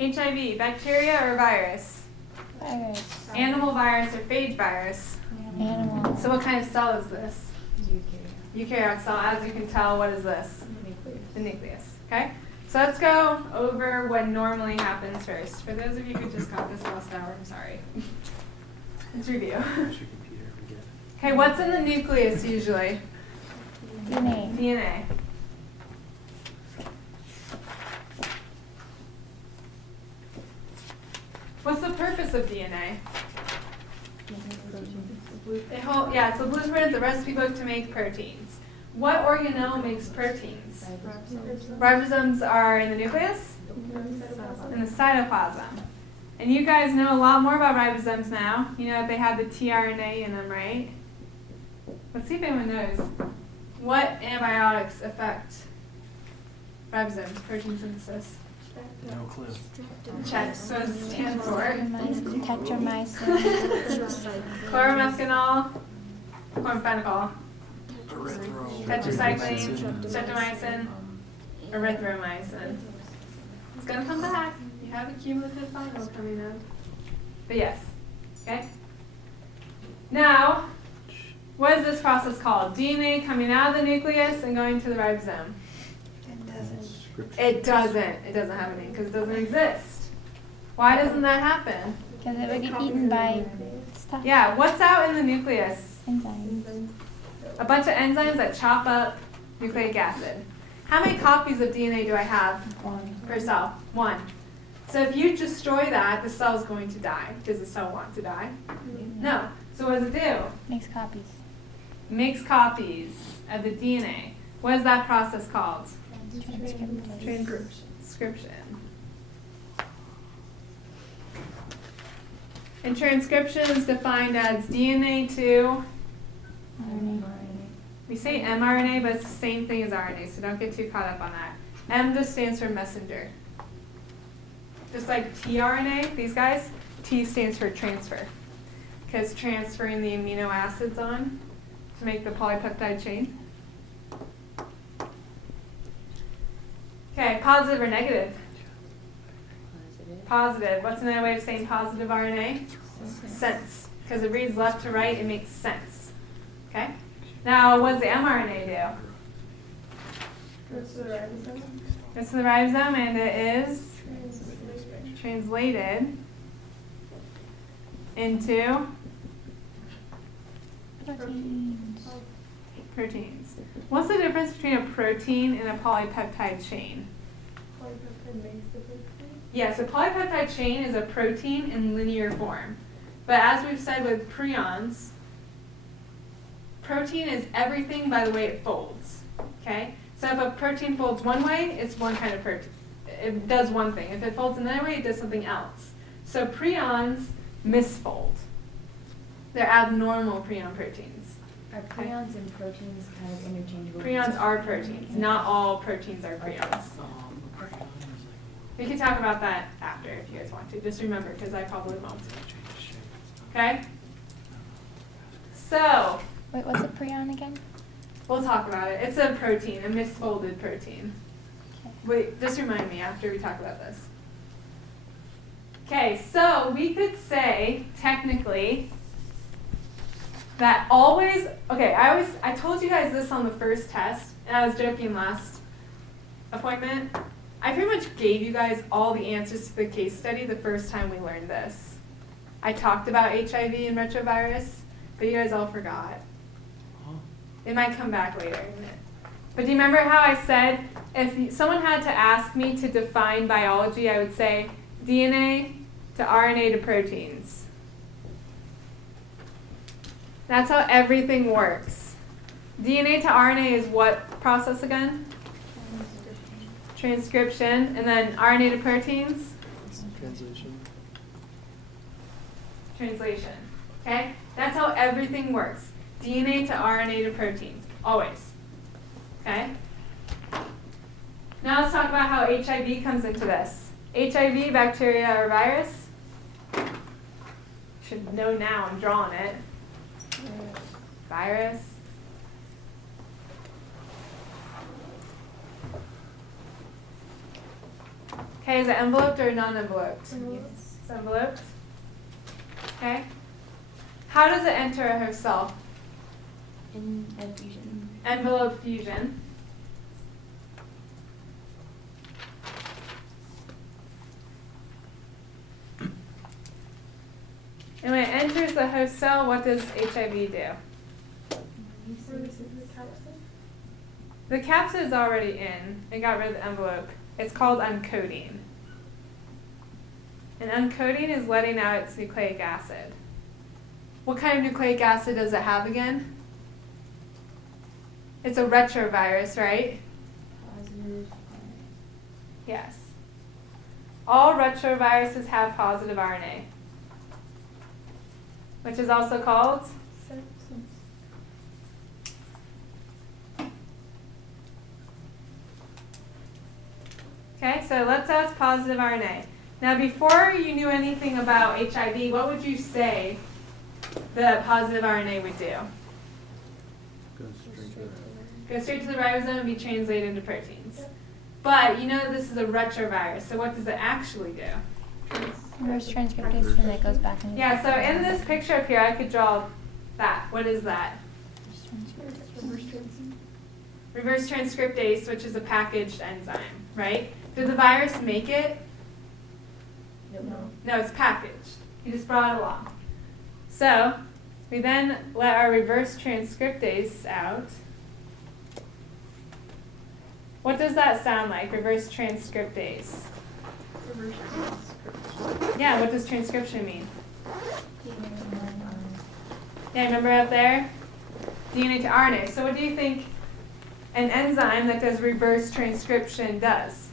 HIV, bacteria or virus? Virus. Animal virus or phage virus? Animal. So what kind of cell is this? Eukaryotic cell. As you can tell, what is this? The nucleus. Okay? So let's go over what normally happens first. For those of you who just got this last hour, I'm sorry. Let's review. Okay, what's in the nucleus usually? DNA. DNA. What's the purpose of DNA? It's the blueprint, the recipe book to make proteins. What organelle makes proteins? Ribosomes are in the nucleus? In the cytoplasm. And you guys know a lot more about ribosomes now. You know that they have the tRNA in them, right? Let's see if anyone knows. What antibiotics affect ribosomes, protein synthesis? No clue. Check. So what does it stand for? Tetramycin. Chloromethanol, chlorphenicol, Erythro. tetracycline, streptomycin, erythromycin. It's going to come back. You have a cumulative final coming up. But yes. Okay? Now, what is this process called? DNA coming out of the nucleus and going to the ribosome. It doesn't. It doesn't have a name because it doesn't exist. Why doesn't that happen? Because it would get eaten by stuff. Yeah, what's out in the nucleus? Enzymes. A bunch of enzymes that chop up nucleic acid. How many copies of DNA do I have per cell? One. So if you destroy that, the cell's going to die. Does the cell want to die? No. So what does it do? Makes copies. Makes copies of the DNA. What is that process called? Transcription. And transcription is defined as DNA to, RNA. we say mRNA, but it's the same thing as RNA, so don't get too caught up on that. M just stands for messenger. Just like tRNA, these guys, T stands for transfer, because transferring the amino acids on to make the polypeptide chain. Okay, positive or negative? Positive. What's another way of saying positive RNA? Sense. Because it reads left to right, it makes sense. Okay? Now, what does the mRNA do? Goes to the ribosome. Goes to the ribosome, and it is translated into proteins. What's the difference between a protein and a polypeptide chain? Polypeptide makes the protein? Yes, a polypeptide chain is a protein in linear form. But as we've said with prions, protein is everything by the way it folds. Okay? So if a protein folds one way, it's one kind of protein. It does one thing. If it folds another way, it does something else. So prions misfold. They're abnormal prion proteins. Are prions and proteins kind of interchangeable? Prions are proteins. Not all proteins are prions. We can talk about that after if you guys want to. Just remember, because I probably won't. Okay? So, Wait, what's a prion again? we'll talk about it. It's a protein, a misfolded protein. Okay. Wait, just remind me after we talk about this. Okay, so we could say, technically, that always, okay, I told you guys this on the first test, and I was joking last appointment. I pretty much gave you guys all the answers to the case study the first time we learned this. I talked about HIV and retrovirus, but you guys all forgot. It might come back later. But do you remember how I said if someone had to ask me to define biology, I would say DNA to RNA to proteins. That's how everything works. DNA to RNA is what process again? Transcription. And then RNA to proteins? Translation. Okay? That's how everything works. DNA to RNA to proteins. Always. Okay? Now let's talk about how HIV comes into this. HIV, bacteria, or virus? Should know now, I'm drawing it. Virus. Okay, is it enveloped or non-enveloped? Yes. It's enveloped. Okay. How does it enter a host cell? In fusion. Envelope fusion. And when it enters the host cell, what does HIV do? The capsid is already in. It got rid of the envelope. It's called uncoding. And uncoding is letting out its nucleic acid. What kind of nucleic acid does it have again? It's a retrovirus, right? Positive. Yes. All retroviruses have positive RNA, which is also called okay, so let's say it's positive RNA. Now, before you knew anything about HIV, what would you say the positive RNA would do? Go straight to the ribosome and be translated into proteins. But you know this is a retrovirus, so what does it actually do? Reverse transcriptase, and it goes back into. Yeah, so in this picture up here, I could draw that. What is that? Reverse transcriptase, which is a packaged enzyme, right? Did the virus make it? No. No, it's packaged. You just brought it along. So we then let our reverse transcriptase out. What does that sound like, reverse transcriptase? Yeah, what does transcription mean? Yeah, remember up there? DNA to RNA. So what do you think an enzyme that does reverse transcription does?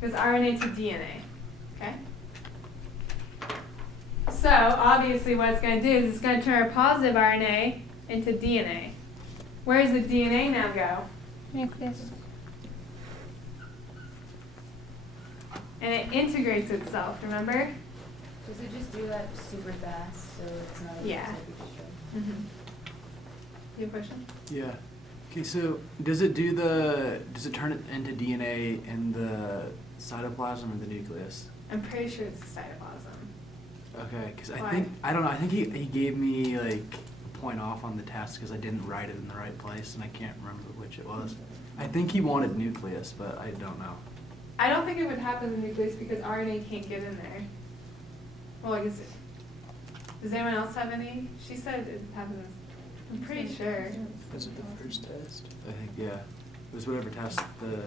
Goes RNA to DNA. Okay? So obviously what it's going to do is it's going to turn our positive RNA into DNA. Where does the DNA now go? Nucleus. And it integrates itself, remember? Does it just do that super fast so it's not Yeah. Mm-hmm. You have a question? Yeah. Okay, so does it turn it into DNA in the cytoplasm or the nucleus? I'm pretty sure it's the cytoplasm. Okay, because Why? I don't know, I think he gave me like a point off on the test because I didn't write it in the right place and I can't remember which it was. I think he wanted nucleus, but I don't know. I don't think it would happen in the nucleus because RNA can't get in there. Well, I guess does anyone else have any? She said it happens. I'm pretty sure. Was it the first test? I think, yeah. It was whatever test I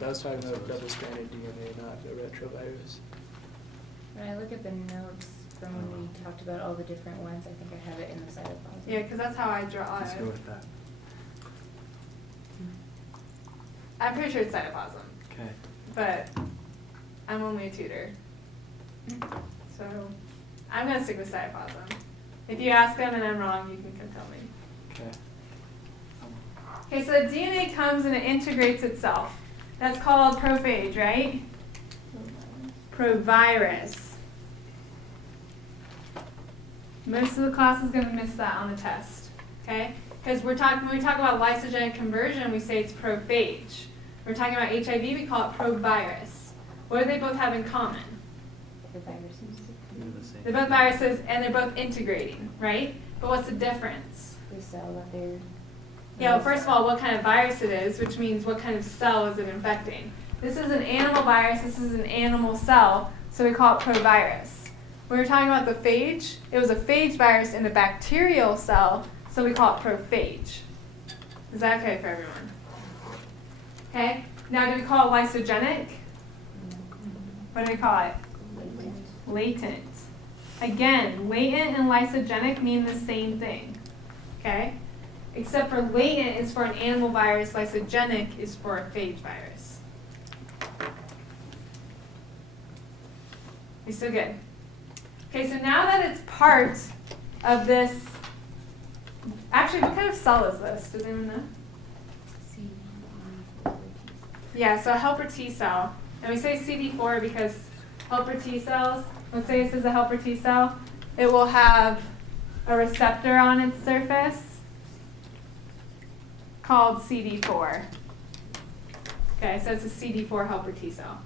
was talking about double-stranded DNA, not a retrovirus. When I look at the notes from when we talked about all the different ones, I think I have it in the cytoplasm. Yeah, because that's how I draw Let's go it. with that. I'm pretty sure it's cytoplasm, Okay. but I'm only a tutor. So I'm going to stick with cytoplasm. If you ask them and I'm wrong, you can come tell me. Okay. Okay, so the DNA comes and it integrates itself. That's called prophage, right? Provirus. Most of the class is going to miss that on the test, okay? Because when we talk about lysogenic conversion, we say it's prophage. We're talking about HIV, we call it provirus. What do they both have in common? The viruses. They're the same. They're both viruses and they're both integrating, right? But what's the difference? The cell that they're. Yeah, well, first of all, what kind of virus it is, which means what kind of cell is it infecting. This is an animal virus, this is an animal cell, so we call it provirus. When we were talking about the phage, it was a phage virus in a bacterial cell, so we call it prophage. Is that okay for everyone? Okay, now do we call it lysogenic? What do we call it? Latent. Again, latent and lysogenic mean the same thing, okay? Except for latent is for an animal virus, lysogenic is for a phage virus. We still good? Okay, so now that it's part of this, actually, what kind of cell is this? Does anyone know? Yeah, so a helper T cell. And we say CD4 because helper T cells, let's say this is a helper T cell, it will have a receptor on its surface called CD4. Okay, so it's a CD4 helper T cell.